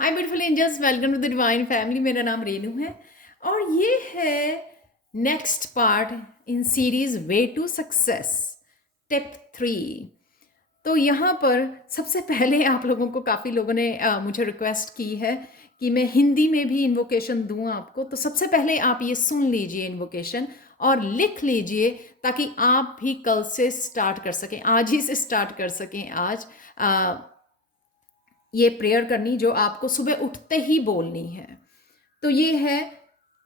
Hi beautiful angels, welcome to the divine family. मेरा नाम रेनू है और ये है next part in series way to success, tip 3। तो यहाँ पर सबसे पहले आप लोगों को काफ़ी लोगों ने मुझे रिक्वेस्ट की है कि मैं हिंदी में भी इन्वोकेशन दूँ आपको। तो सबसे पहले आप ये सुन लीजिए इन्वोकेशन और लिख लीजिए, ताकि आप भी कल से स्टार्ट कर सकें, आज ही से स्टार्ट कर सकें। आज ये प्रेयर करनी जो आपको सुबह उठते ही बोलनी है। तो ये है,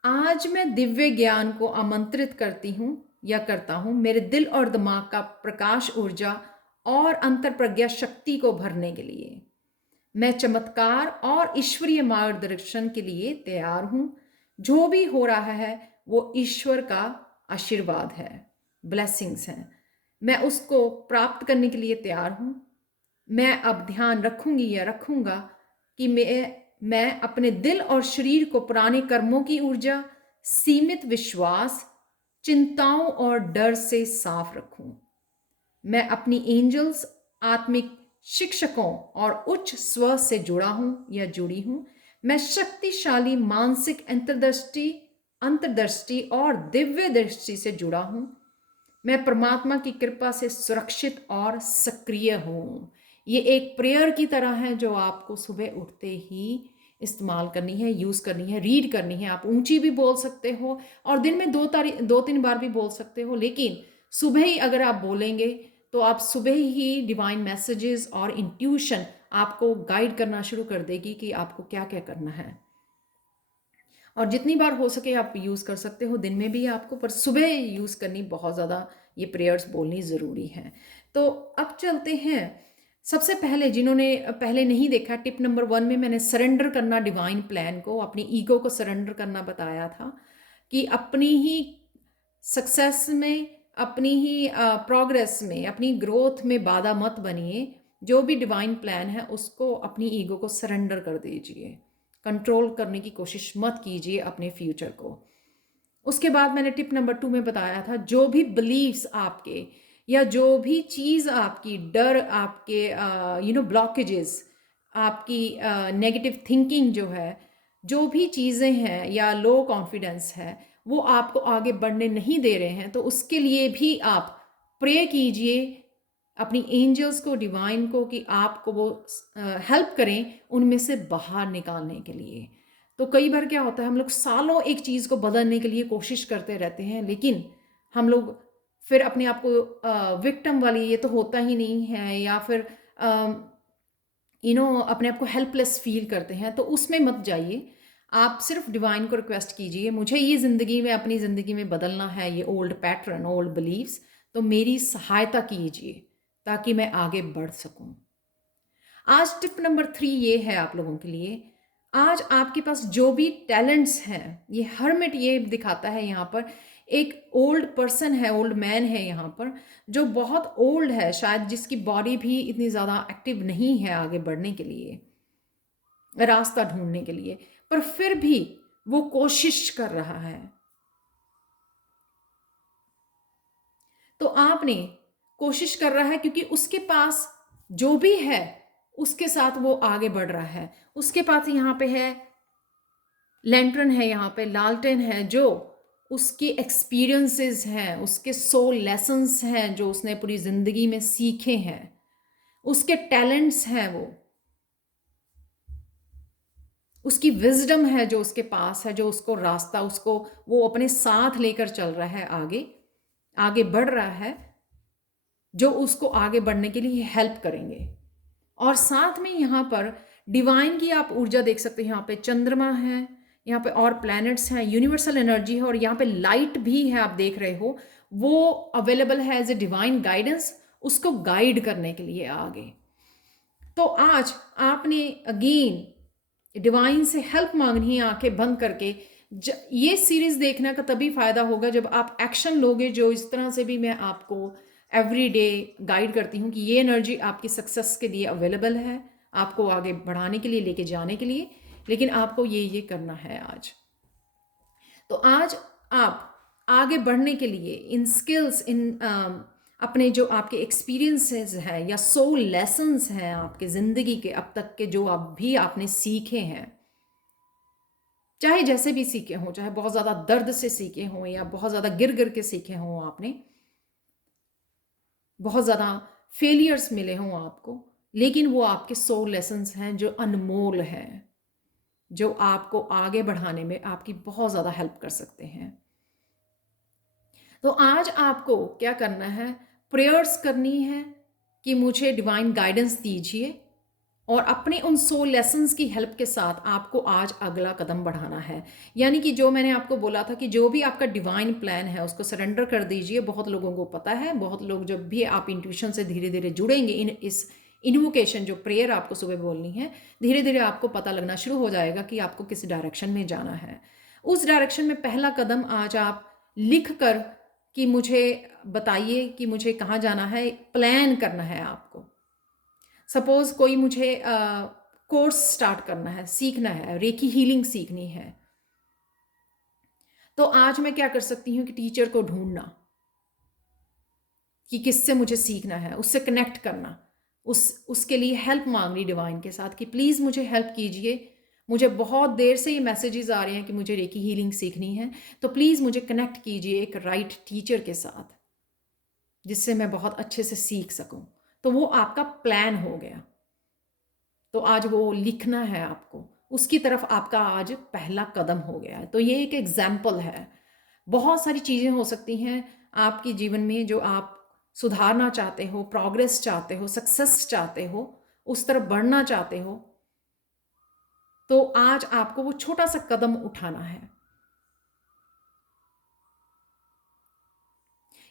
आज मैं दिव्य ज्ञान को आमंत्रित करती हूँ या करता हूँ मेरे दिल और दिमाग का प्रकाश, ऊर्जा और अंतर प्रज्ञा शक्ति को भरने के लिए। मैं चमत्कार और ईश्वरीय मार्गदर्शन के लिए तैयार हूँ। जो भी हो रहा है वो ईश्वर का आशीर्वाद है, ब्लेसिंग्स हैं। मैं उसको प्राप्त करने के लिए तैयार हूँ। मैं अब ध्यान रखूंगी या रखूंगा कि मैं अपने दिल और शरीर को पुराने कर्मों की ऊर्जा, सीमित विश्वास, चिंताओं और डर से साफ रखूं। मैं अपनी एंजल्स, आत्मिक शिक्षकों और उच्च स्व से जुड़ा हूं या जुड़ी हूं। मैं शक्तिशाली मानसिक अंतर्दृष्टि और दिव्य दृष्टि से जुड़ा हूं। मैं परमात्मा की कृपा से सुरक्षित और सक्रिय हूँ। ये एक प्रेयर की तरह है जो आपको सुबह उठते ही इस्तेमाल करनी है, यूज़ करनी है, रीड करनी है। आप ऊंची भी बोल सकते हो और दिन में दो तीन बार भी बोल सकते हो, लेकिन सुबह ही अगर आप बोलेंगे तो आप सुबह ही डिवाइन मैसेजेस और इंट्यूशन आपको गाइड करना शुरू कर देगी कि आपको क्या क्या करना है। और जितनी बार हो सके आप यूज़ कर सकते हो, दिन में भी आपको, पर सुबह यूज़ करनी बहुत ज़्यादा, ये प्रेयर्स बोलनी ज़रूरी है। तो अब चलते हैं। सबसे पहले जिन्होंने पहले नहीं देखा, टिप नंबर 1 में मैंने सरेंडर करना डिवाइन प्लान को, अपनी ईगो को सरेंडर करना बताया था कि अपनी ही सक्सेस में, अपनी ही प्रोग्रेस में, अपनी ग्रोथ में बाधा मत बनिए। जो भी डिवाइन प्लान है उसको, अपनी ईगो को सरेंडर कर दीजिए। कंट्रोल करने की कोशिश मत कीजिए अपने फ्यूचर को। उसके बाद मैंने टिप नंबर 2 में बताया था, जो भी बिलीव्स आपके या जो भी चीज़ आपकी, डर आपके, ब्लॉकेजेस, आपकी नेगेटिव थिंकिंग जो है, जो भी चीज़ें हैं या लो कॉन्फिडेंस है, वो आपको आगे बढ़ने नहीं दे रहे हैं, तो उसके लिए भी आप प्रे कीजिए अपनी एंजल्स को, डिवाइन को, कि आपको वो हेल्प करें उनमें से बाहर निकालने के लिए। तो कई बार क्या होता है, हम लोग सालों एक चीज़ को बदलने के लिए कोशिश करते रहते हैं, लेकिन हम लोग फिर अपने आप को विक्टिम वाली, ये तो होता ही नहीं है, या फिर अपने आप को हेल्पलेस फील करते हैं। तो उसमें मत जाइए। आप सिर्फ डिवाइन को रिक्वेस्ट कीजिए, मुझे ये ज़िंदगी में, अपनी ज़िंदगी में बदलना है, ये ओल्ड पैटर्न, ओल्ड बिलीव्स, तो मेरी सहायता कीजिए ताकि मैं आगे बढ़ सकूं। आज टिप नंबर 3 ये है आप लोगों के लिए। आज आपके पास जो भी टैलेंट्स हैं, ये हर्मिट ये दिखाता है यहाँ पर, एक ओल्ड पर्सन है, ओल्ड मैन है यहाँ पर, जो बहुत ओल्ड है शायद, जिसकी बॉडी भी इतनी ज़्यादा एक्टिव नहीं है आगे बढ़ने के लिए, रास्ता ढूंढने के लिए, पर फिर भी वो कोशिश कर रहा है। तो आपने कोशिश कर रहा है क्योंकि उसके पास जो भी है उसके साथ वो आगे बढ़ रहा है। उसके पास यहाँ पे है लैंटर्न, है यहाँ पे लालटेन है, जो उसके एक्सपीरियंसेस हैं, उसके सोल लेसन्स हैं जो उसने पूरी जिंदगी में सीखे हैं, उसके टैलेंट्स हैं, वो उसकी विजडम है जो उसके पास है, जो उसको रास्ता, उसको वो अपने साथ लेकर चल रहा है, आगे आगे बढ़ रहा है, जो उसको आगे बढ़ने के लिए हेल्प करेंगे। और साथ में यहाँ पर डिवाइन की आप ऊर्जा देख सकते हैं। यहाँ पे चंद्रमा है, यहाँ पे और प्लैनेट्स हैं, यूनिवर्सल एनर्जी है, और यहाँ पे लाइट भी है, आप देख रहे हो, वो अवेलेबल है एज ए डिवाइन गाइडेंस, उसको गाइड करने के लिए आगे। तो आज आपने अगेन डिवाइन से हेल्प मांगनी है, आंखें बंद करके। ये सीरीज देखने का तभी फायदा होगा जब आप एक्शन लोगे, जो इस तरह से भी मैं आपको एवरी डे गाइड करती हूँ कि ये एनर्जी आपकी सक्सेस के लिए अवेलेबल है, आपको आगे बढ़ाने के लिए, लेके जाने के लिए, लेकिन आपको ये करना है आज। तो आज आप आगे बढ़ने के लिए इन स्किल्स, इन अपने जो आपके एक्सपीरियंसेस हैं या सोल लेसन्स हैं आपके ज़िंदगी के अब तक के, जो आप भी आपने सीखे हैं, चाहे जैसे भी सीखे हों, चाहे बहुत ज़्यादा दर्द से सीखे हों या बहुत ज़्यादा गिर के सीखे हों आपने, बहुत ज़्यादा फेलियर्स मिले हों आपको, लेकिन वो आपके सोल लेसन्स हैं जो अनमोल हैं, जो आपको आगे बढ़ाने में आपकी बहुत ज़्यादा हेल्प कर सकते हैं। तो आज आपको क्या करना है, प्रेयर्स करनी है कि मुझे डिवाइन गाइडेंस दीजिए, और अपने उन सोल लेसन्स की हेल्प के साथ आपको आज अगला कदम बढ़ाना है। यानी कि जो मैंने आपको बोला था कि जो भी आपका डिवाइन प्लान है उसको सरेंडर कर दीजिए। बहुत लोगों को पता है, बहुत लोग जब भी आप इंट्यूशन से धीरे धीरे जुड़ेंगे, इस इन्वोकेशन जो प्रेयर आपको सुबह बोलनी है, धीरे धीरे आपको पता लगना शुरू हो जाएगा कि आपको किस डायरेक्शन में जाना है। उस डायरेक्शन में पहला कदम आज आप लिख कर कि मुझे बताइए कि मुझे कहाँ जाना है, प्लान करना है आपको। सपोज कोई मुझे कोर्स स्टार्ट करना है, सीखना है, रेकी हीलिंग सीखनी है, तो आज मैं क्या कर सकती हूँ कि टीचर को ढूंढना कि किससे मुझे सीखना है, उससे कनेक्ट करना, उसके लिए हेल्प मांगनी डिवाइन के साथ कि प्लीज़ मुझे हेल्प कीजिए, मुझे बहुत देर से ये मैसेजेस आ रहे हैं कि मुझे रेकी हीलिंग सीखनी है, तो प्लीज़ मुझे कनेक्ट कीजिए एक राइट टीचर के साथ जिससे मैं बहुत अच्छे से सीख सकूं। तो वो आपका प्लान हो गया। तो आज वो लिखना है आपको, उसकी तरफ आपका आज पहला कदम हो गया है। तो ये एक एग्जाम्पल है। बहुत सारी चीज़ें हो सकती हैं आपके जीवन में जो आप सुधारना चाहते हो, प्रोग्रेस चाहते हो, सक्सेस चाहते हो, उस तरफ बढ़ना चाहते हो, तो आज आपको वो छोटा सा कदम उठाना है।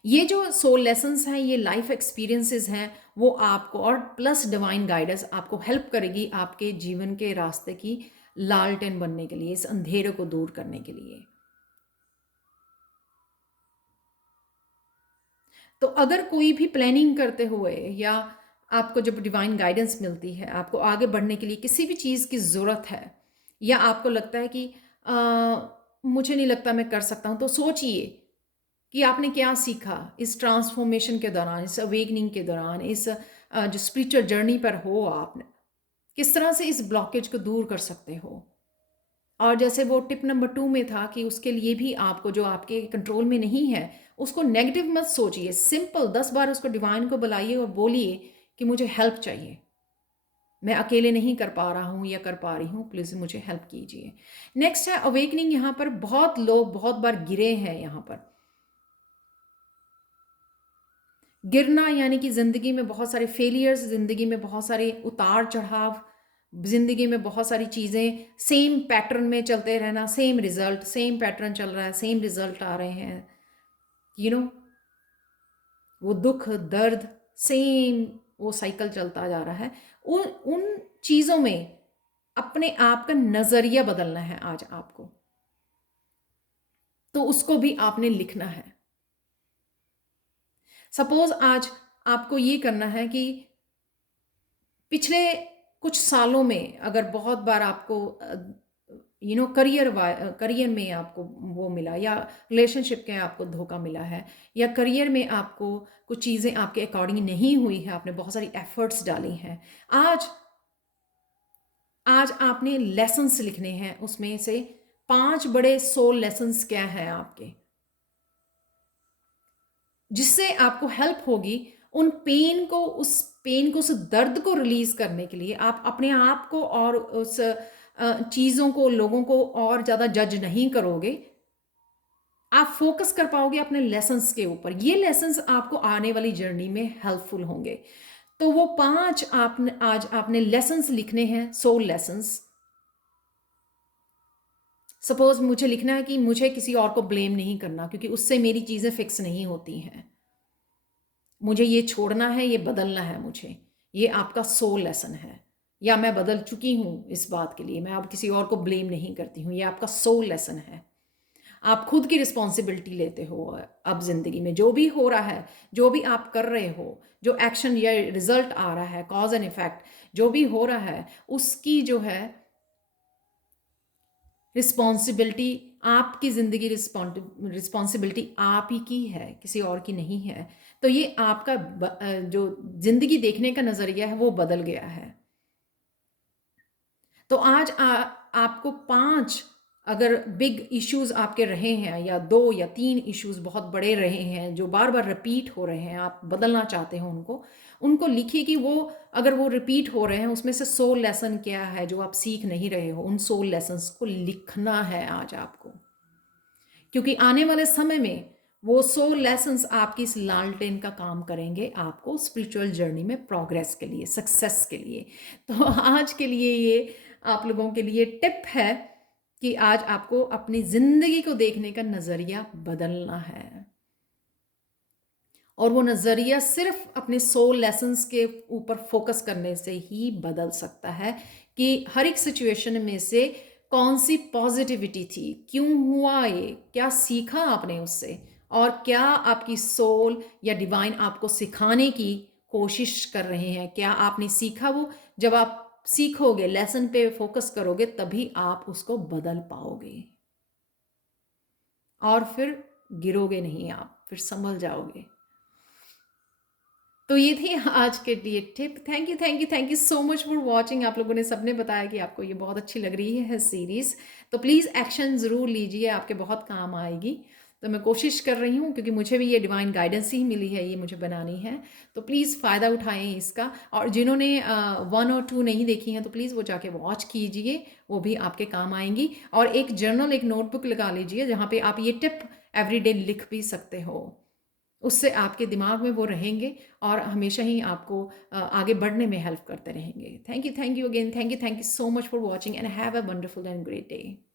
ये जो सोल लेसन्स हैं, ये लाइफ एक्सपीरियंसेस हैं, वो आपको और प्लस डिवाइन गाइडेंस आपको हेल्प करेगी आपके जीवन के रास्ते की लालटेन बनने के लिए, इस अंधेरे को दूर करने के लिए। तो अगर कोई भी प्लानिंग करते हुए या आपको जब डिवाइन गाइडेंस मिलती है, आपको आगे बढ़ने के लिए किसी भी चीज़ की ज़रूरत है, या आपको लगता है कि अ, मुझे नहीं लगता मैं कर सकता हूँ, तो सोचिए कि आपने क्या सीखा इस ट्रांसफॉर्मेशन के दौरान, इस अवेकनिंग के दौरान, इस जो स्पिरिचुअल जर्नी पर हो आपने, किस तरह से इस ब्लॉकेज को दूर कर सकते हो। और जैसे वो टिप नंबर 2 में था कि उसके लिए भी आपको जो आपके कंट्रोल में नहीं है, उसको नेगेटिव मत सोचिए, सिंपल 10 बार उसको डिवाइन को बुलाइए और बोलिए कि मुझे हेल्प चाहिए, मैं अकेले नहीं कर पा रहा हूँ या कर पा रही हूँ, प्लीज़ मुझे हेल्प कीजिए। नेक्स्ट है अवेकनिंग। यहाँ पर बहुत लोग बहुत बार गिरे हैं। यहाँ पर गिरना यानी कि ज़िंदगी में बहुत सारे फेलियर्स, ज़िंदगी में बहुत सारे उतार चढ़ाव, ज़िंदगी में बहुत सारी चीज़ें सेम पैटर्न में चलते रहना, सेम रिजल्ट, सेम पैटर्न चल रहा है, सेम रिजल्ट आ रहे हैं, यू नो वो दुख दर्द, सेम वो साइकिल चलता जा रहा है। उन उन चीज़ों में अपने आप का नज़रिया बदलना है आज आपको, तो उसको भी आपने लिखना है। सपोज आज आपको ये करना है कि पिछले कुछ सालों में अगर बहुत बार आपको करियर में आपको वो मिला, या रिलेशनशिप के आपको धोखा मिला है, या करियर में आपको कुछ चीज़ें आपके अकॉर्डिंग नहीं हुई है, आपने बहुत सारी एफर्ट्स डाली हैं, आज आज आपने लेसन्स लिखने हैं। उसमें से 5 बड़े सोल लेसन्स क्या हैं आपके, जिससे आपको हेल्प होगी उस दर्द को रिलीज करने के लिए। आप अपने आप को और उस चीज़ों को, लोगों को और ज़्यादा जज नहीं करोगे। आप फोकस कर पाओगे अपने लेसन्स के ऊपर। ये लेसन्स आपको आने वाली जर्नी में हेल्पफुल होंगे। तो वो 5 आपने लेसन्स लिखने हैं, सोल लेसन्स। सपोज मुझे लिखना है कि मुझे किसी और को ब्लेम नहीं करना, क्योंकि उससे मेरी चीज़ें फिक्स नहीं होती हैं। मुझे ये छोड़ना है, ये बदलना है मुझे। ये आपका सोल लेसन है, या मैं बदल चुकी हूँ इस बात के लिए, मैं अब किसी और को ब्लेम नहीं करती हूँ। ये आपका सोल लेसन है। आप खुद की रिस्पॉन्सिबिलिटी लेते हो। अब ज़िंदगी में जो भी हो रहा है, जो भी आप कर रहे हो, जो एक्शन या रिजल्ट आ रहा है, कॉज एंड इफेक्ट जो भी हो रहा है, उसकी जो है रिस्पॉन्सिबिलिटी, आपकी ज़िंदगी रिस्पॉन्सिबिलिटी आप ही की है, किसी और की नहीं है। तो ये आपका जो ज़िंदगी देखने का नज़रिया है वो बदल गया है। तो आज आपको 5 अगर बिग इश्यूज़ आपके रहे हैं या 2 या 3 इश्यूज़ बहुत बड़े रहे हैं, जो बार-बार रिपीट हो रहे हैं, आप बदलना चाहते हो उनको लिखिए कि वो अगर वो रिपीट हो रहे हैं, उसमें से सोल लेसन क्या है जो आप सीख नहीं रहे हो, उन सोल लेसन्स को लिखना है आज आपको। क्योंकि आने वाले समय में वो सोल लेसन्स आपकी इस लालटेन का काम करेंगे आपको स्पिरिचुअल जर्नी में प्रोग्रेस के लिए, सक्सेस के लिए। तो आज के लिए ये आप लोगों के लिए टिप है कि आज आपको अपनी ज़िंदगी को देखने का नज़रिया बदलना है। और वो नज़रिया सिर्फ अपने सोल लेसन्स के ऊपर फोकस करने से ही बदल सकता है कि हर एक सिचुएशन में से कौन सी पॉजिटिविटी थी, क्यों हुआ ये, क्या सीखा आपने उससे और क्या आपकी सोल या डिवाइन आपको सिखाने की कोशिश कर रहे हैं, क्या आपने सीखा वो। जब आप सीखोगे, लेसन पे फोकस करोगे, तभी आप उसको बदल पाओगे और फिर गिरोगे नहीं, आप फिर संभल जाओगे। तो ये थी आज के लिए tip. Thank you so much for watching. आप लोगों ने सबने बताया कि आपको ये बहुत अच्छी लग रही है सीरीज़। तो प्लीज़ एक्शन ज़रूर लीजिए, आपके बहुत काम आएगी। तो मैं कोशिश कर रही हूँ क्योंकि मुझे भी ये डिवाइन गाइडेंस ही मिली है, ये मुझे बनानी है। तो प्लीज़ फ़ायदा उठाएँ इसका। और जिन्होंने 1 और 2 नहीं देखी हैं तो प्लीज़ वो जाके वॉच कीजिए, वो भी आपके काम आएँगी। और एक जर्नल, एक नोटबुक लगा लीजिए जहाँ पे आप ये टिप एवरीडे लिख भी सकते हो। उससे आपके दिमाग में वो रहेंगे और हमेशा ही आपको आगे बढ़ने में हेल्प करते रहेंगे। Thank you again, thank you so much for watching and have a wonderful and great day.